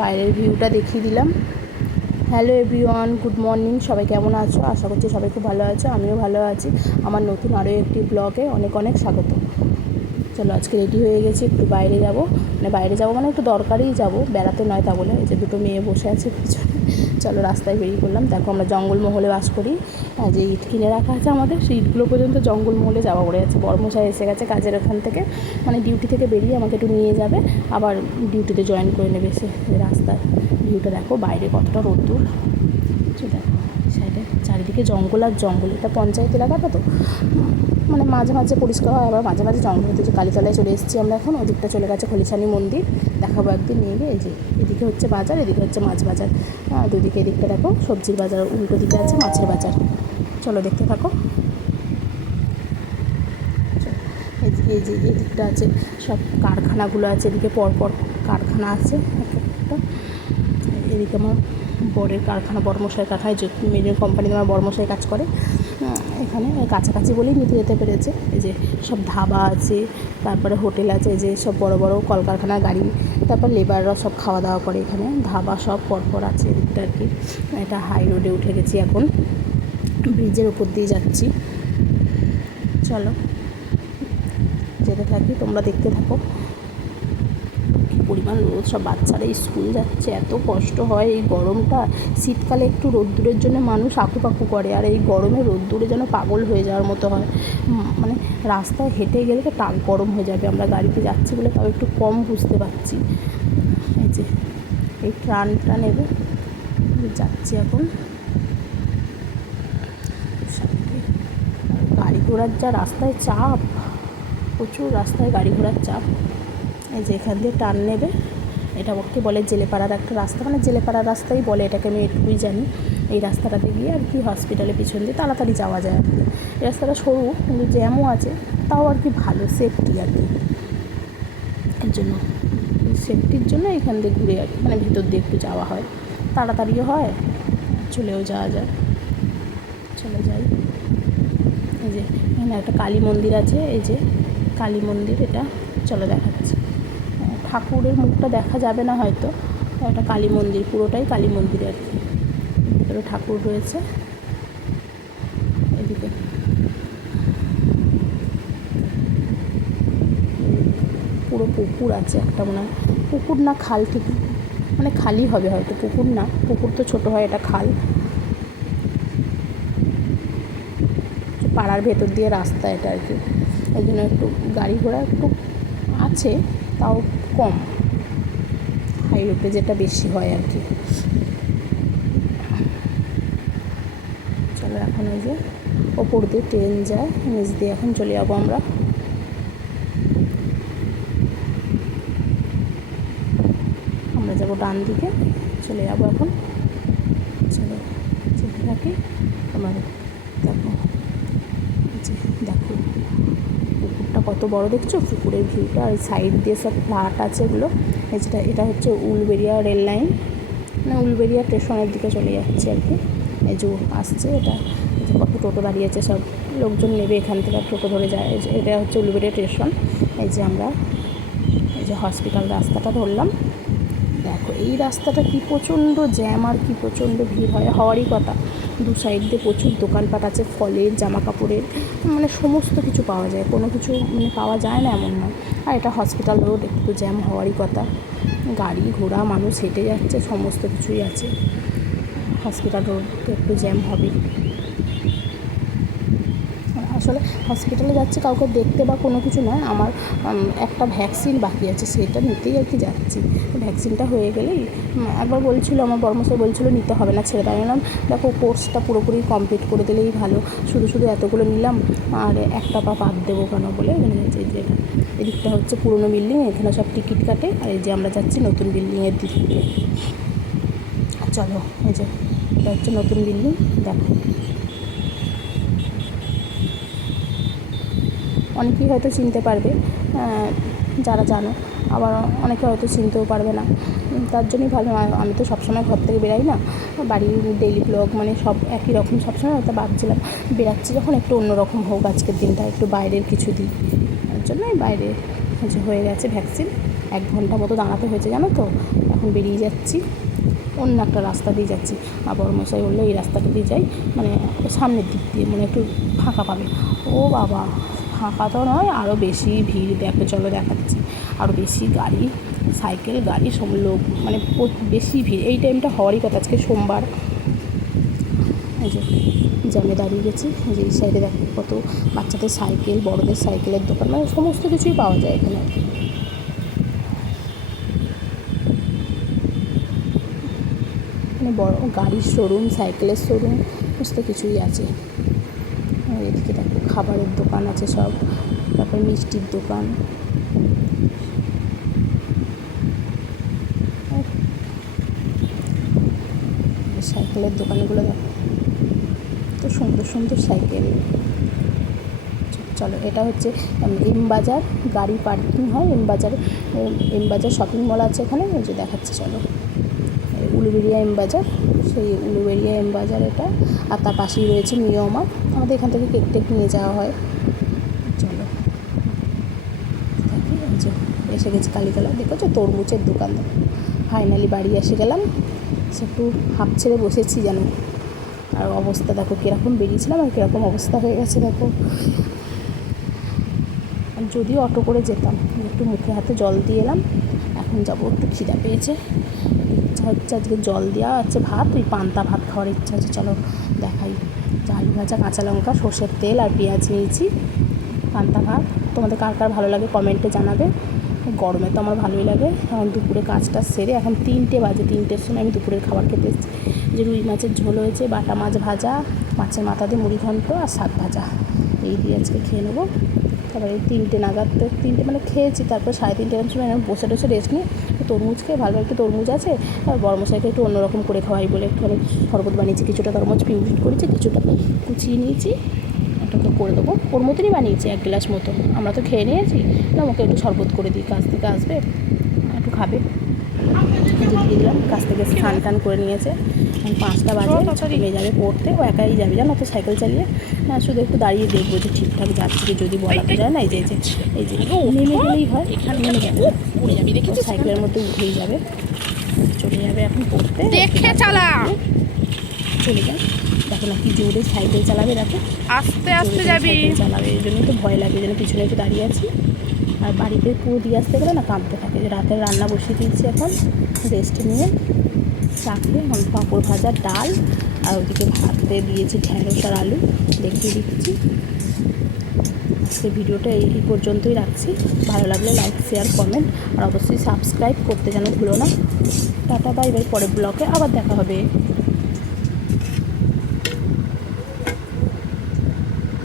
বাইরের ভিউটা দেখিয়ে দিলাম। Hello everyone, good morning. সবাই কেমন আছো? আশা করছি সবাই খুব ভালো আছো, আমিও ভালো আছি। আমার নতুন আরও একটি ব্লগে অনেক অনেক স্বাগত। চলো আজকে রেডি হয়ে গেছি, একটু বাইরে যাব, মানে একটু দরকারেই যাব, বেড়াতে নয় তা বলে। এই যে দুটো মেয়ে বসে আছে পিছনে। চলো রাস্তায় বেরিয়ে পড়লাম। দেখো আমরা জঙ্গলমহলে বাস করি, যে ইট কিনে রাখা আছে আমাদের, সেই ইটগুলো পর্যন্ত জঙ্গলমহলে যাওয়া পড়ে যাচ্ছে। বড়মশাই এসে গেছে কাজের ওখান থেকে, মানে ডিউটি থেকে বেরিয়ে আমাকে একটু নিয়ে যাবে, আবার ডিউটিতে জয়েন করে নেবে সে। রাস্তার ভিউটা দেখো, বাইরে কতটা রোদ্দুর। দেখো সাইডে চারিদিকে জঙ্গল আর জঙ্গল। এটা পঞ্চায়েত এলাকাটা তো, মানে মাঝে মাঝে পরিষ্কার হয়, আবার মাঝে মাঝে জঙ্গল হতে। যে কালীতলায় চলে এসেছি আমরা এখন, ওদিকটা চলে গেছে খলিশানি মন্দির, দেখাবো একদিন নিয়ে গিয়ে। এই যে এদিকে হচ্ছে বাজার, এদিকে হচ্ছে মাছ বাজার। দুদিকে এদিকটা দেখো সবজির বাজার, উল্টো দিকে আছে মাছের বাজার। চলো দেখতে থাকো। এই যে এদিকটা আছে সব কারখানাগুলো আছে, এদিকে পরপর কারখানা আছে একটা। এদিকে আমার বরের কারখানা, বড়মশাই কারখানায় যে মেজর কোম্পানিতে আমার বড়মশাই কাজ করে। এখানে কাছাকাছি বলেই নিতে যেতে পেরেছে। এই যে সব ধাবা আছে, তারপরে হোটেল আছে, এই যে সব বড় বড় কলকারখানার গাড়ি, তারপর লেবাররা সব খাওয়া দাওয়া করে এখানে। ধাবা সব পরপর আছে এদিকটা আর কি। এটা হাই রোডে উঠে গেছি এখন, ব্রিজের উপর দিয়ে যাচ্ছি। চলো যেতে থাকি, তোমরা দেখতে থাকো। পরিমাণ রোদ, সব বাচ্চারা স্কুল যাচ্ছে, এত কষ্ট হয় এই গরমটা। শীতকালে একটু রোদ্দুরের জন্য মানুষ আঁকুপাকু করে, আর এই গরমে রোদ্দুরে যেন পাগল হয়ে যাওয়ার মতো হয়। মানে রাস্তায় হেঁটে গেলে তো টাক গরম হয়ে যাবে। আমরা গাড়িতে যাচ্ছি বলে তাও একটু কম বুঝতে পারছি। এই যে এই ট্রানটা নেবে, যাচ্ছি এখন। গাড়ি ঘোড়ার যা রাস্তায় চাপ, প্রচুর রাস্তায় গাড়ি ঘোড়ার চাপ। এই যে এখান দিয়ে টার্ন নেবে, এটা ওকে বলে জেলেপাড়ার একটা রাস্তা, মানে জেলেপাড়ার রাস্তাই বলে এটাকে, আমি এটুকুই জানি। এই রাস্তাটাতে গিয়ে আর কি হসপিটালের পিছন দিয়ে তাড়াতাড়ি যাওয়া যায় আর কি। এই রাস্তাটা সরু কিন্তু জ্যামও আছে, তাও আর কি ভালো, সেফটি আর কি। এর জন্য সেফটির জন্য এখান দিয়ে ঘুরে আর কি, মানে ভিতর দিয়ে একটু যাওয়া হয়, তাড়াতাড়িও হয়, চলেও যাওয়া যায়। চলে যাই। এই যে এখানে একটা কালী মন্দির আছে, এই যে কালী মন্দির, এটা চলো দেখাচ্ছি। ঠাকুরের মুখটা দেখা যাবে না হয়তো, এটা কালী মন্দির, পুরোটাই কালী মন্দির আর কি। ভিতরে ঠাকুর রয়েছে। এদিকে পুরো পুকুর আছে একটা, মনে হয় পুকুর না খাল, ঠিক মানে খালি হবে হয়তো, পুকুর না, পুকুর তো ছোটো হয়, এটা খাল। পাড়ার ভেতর দিয়ে রাস্তা এটা আর কি, এই জন্য একটু গাড়ি ঘোড়া একটু আছে, তাও কম। হাই রোডে যেটা বেশি হয় আর কি। চলো এখন এই যে ওপর দিয়ে ট্রেন যায়, নিচ দিয়ে এখন চলে যাবো আমরা। আমরা যাবো ডান দিকে, চলে যাবো এখন। চলো যেতে থাকি। আমার দেখো, দেখো পুকুরটা কত বড় দেখছো, পুকুরের ভিউটা। আর সাইড দিয়ে সব ফ্ল্যাট আছে এগুলো। এটা হচ্ছে উলবেড়িয়া রেল লাইন, মানে উলবেড়িয়া স্টেশনের দিকে চলে যাচ্ছে আর কি। এই যে আসছে এটা, কত টোটো দাঁড়িয়েছে, সব লোকজন নেবে এখান থেকে, টোটো ধরে যায়। এই যে এটা হচ্ছে উলবেড়িয়া স্টেশন। এই যে আমরা এই যে হসপিটাল রাস্তাটা ধরলাম। দেখো এই রাস্তাটা কি প্রচণ্ড জ্যাম, আর কি প্রচণ্ড ভিড় হওয়ারই কথা। দু সাইড দিয়ে প্রচুর দোকানপাট আছে, ফলের, জামা কাপড়ের, মানে সমস্ত কিছু পাওয়া যায়, কোনো কিছু মানে পাওয়া যায় না এমন নয়। আর এটা হসপিটাল রোড, একটু জ্যাম হওয়ারই কথা। গাড়ি ঘোড়া মানুষ হেঁটে যাচ্ছে, সমস্ত কিছুই আছে। হসপিটাল রোড তো একটু জ্যাম হবে। আসলে হসপিটালে যাচ্ছি কাউকে দেখতে বা কোনো কিছু নয়, আমার একটা ভ্যাকসিন বাকি আছে, সেটা নিতেই আর কি যাচ্ছি। ভ্যাকসিনটা হয়ে গেলেই, একবার বলছিল আমার বড়মশাই, বলছিল নিতে হবে না, ছেড়ে দাঁড়ালাম। দেখো কোর্সটা পুরোপুরি কমপ্লিট করে দিলেই ভালো, শুধু শুধু এতগুলো নিলাম আর একটা পা বাদ দেবো কেন বলে। যে এটা এদিকটা হচ্ছে পুরনো বিল্ডিং, এখানে সব টিকিট কাটে। আর এই যে আমরা যাচ্ছি নতুন বিল্ডিংয়ের দিকে। চলো এই যে এটা হচ্ছে নতুন বিল্ডিং, দেখো। অনেকেই হয়তো চিনতে পারবে যারা জানো, আবার অনেকে হয়তো চিনতেও পারবে না। তার জন্যই ভালো, আমি তো সবসময় ঘর থেকে বেরাই না, বাড়ির ডেইলি ব্লগ মানে সব একই রকম সবসময়, হয়তো ভাবছিলাম বেরাচ্ছি যখন একটু অন্যরকম হোক আজকের দিনটা, একটু বাইরের কিছু দিই। তার জন্যই বাইরে হয়ে গেছে ভ্যাকসিন, 1 ঘন্টা মতো দাঁড়াতে হয়েছে জানো তো। এখন বেরিয়ে যাচ্ছি, অন্য একটা রাস্তা দিয়ে যাচ্ছি। আর বড়মশাই বললো এই রাস্তাটা দিয়ে যাই, মানে সামনের দিক দিয়ে, মানে একটু ফাঁকা পাবে। ও বাবা, ফাঁকা তো নয়, আরও বেশি ভিড়। দেখো চলো দেখাচ্ছি, আরও বেশি গাড়ি, সাইকেল, গাড়ি, সব লোক, মানে বেশি ভিড়। এই টাইমটা হওয়ারই কথা, আজকে সোমবার। এই যে জ্যামে দাঁড়িয়ে গেছি। যে এই সাইডে দেখো কত বাচ্চাদের সাইকেল, বড়দের সাইকেলের দোকান, মানে সমস্ত কিছুই পাওয়া যায় এখানে আর কি। মানে বড় গাড়ির শোরুম, সাইকেলের শোরুম, সমস্ত কিছুই আছে। এদিকে দেখো খাবারের দোকান আছে সব, তারপরে মিষ্টির দোকান। সাইকেলের দোকানগুলো দেখো, তো সুন্দর সুন্দর সাইকেল। চলো, এটা হচ্ছে এম বাজার, গাড়ি পার্কিং হয় এম বাজার। এম বাজার শপিং মল আছে এখানে, ওই যে দেখাচ্ছে। চলো, উলুবেড়িয়া এম বাজার, সেই উলুবেড়িয়া এম বাজার এটা। আর তার পাশেই রয়েছে মিয়মা, আমাদের এখান থেকে কেক টেক নিয়ে যাওয়া হয়। চলো দেখি, এই যে এসে গেছি কালীতলা। দেখেছো তরমুজের দোকান, দেখো ফাইনালি বাড়ি এসে গেলাম। সে একটু হাঁপ ছেড়ে বসেছি যেন। আর অবস্থা দেখো কীরকম বেরিয়েছিলাম আর কীরকম অবস্থা হয়ে গেছে দেখো। যদিও অটো করে যেতাম, একটু মুখে হাতে জল দিয়ে এলাম। এখন যাবো, একটু খিদা পেয়েছে, ইচ্ছা হচ্ছে আজকে জল দেওয়া আছে ভাত, ওই পান্তা ভাত খাওয়ার ইচ্ছা আছে। চলো দেখাই, আলু ভাজা, কাঁচা লঙ্কা, সর্ষের তেল আর পেঁয়াজ নিয়েছি। পান্তা ভাত তোমাদের কার কার ভালো লাগে কমেন্টে জানাবে। গরমে তো আমার ভালোই লাগে। এখন দুপুরে কাজটা সেরে এখন 3টে বাজে, 3টের সময় আমি দুপুরের খাবার খেতে এসেছি। যে রুই মাছের ঝোল হয়েছে, বাটা মাছ ভাজা, মাছের মাথা দিয়ে মুড়ি ঘন্ট আর শাক ভাজা, এই দিয়ে আজকে খেয়ে নেবো। তারপরে 3টে নাগাদ, তো 3টে মানে খেয়েছি, তারপর 3:30 সময় আমি বসে টসে রেস্ট নিই। তরমুজ খেয়ে, ভালো একটু তরমুজ আছে, আর বড়মশাইকে একটু অন্যরকম করে খাওয়াই বলে একটু শরবত বানিয়েছি। কিছুটা তরমুজ পিউরিট করেছি, কিছুটা কুচিয়ে নিয়েছি, এটাকে করে দেবো। ওর মতনই বানিয়েছি 1 গ্লাস মতো। আমরা তো খেয়ে নিয়েছি, না ওকে একটু শরবত করে দিই, কাছ থেকে আসবে একটু খাবে। যে দিয়ে দিলাম, কাছ থেকে স্নান টান করে নিয়েছে। 5টা বাজে, মেয়ে যাবে পড়তে, ও একাই যাবে জানো তো সাইকেল চালিয়ে। শুধু একটু দাঁড়িয়ে দেখবো যে ঠিকঠাক যাচ্ছে কি, যদি বলা তো যায় না। এই যে নেমে গেলেই হয়, নেমে যাবে না, উড়ে যাবে, দেখি সাইকেলের মধ্যে উঠেই যাবে, চলে যাবে এখন পড়তে। দেখে চালা, চলে যায়। দেখো না কি জোরে সাইকেল চালাবে, দেখো আস্তে আস্তে যাবি, চালাবে। এই জন্যই তো ভয় লাগে, এই জন্য পিছনে একটু দাঁড়িয়ে আছি। আর বাড়িতে পুরো দিয়ে আসতে গেলে না কাঁদতে থাকে। রাতের রান্না বসিয়ে দিয়েছি, এখন রেস্ট নিয়ে চাকরি, পাঁপড় ভাজা, ডাল, আর ওদিকে ভাতে দিয়েছি ঢ্যাঁড়স আর আলু, দেখিয়ে দিচ্ছি। আজকে ভিডিওটা এই পর্যন্তই রাখছি। ভালো লাগলে লাইক, শেয়ার, কমেন্ট আর অবশ্যই সাবস্ক্রাইব করতে যেন ভুলো না। Tata, bye bye. পরের ব্লগে আবার দেখা হবে।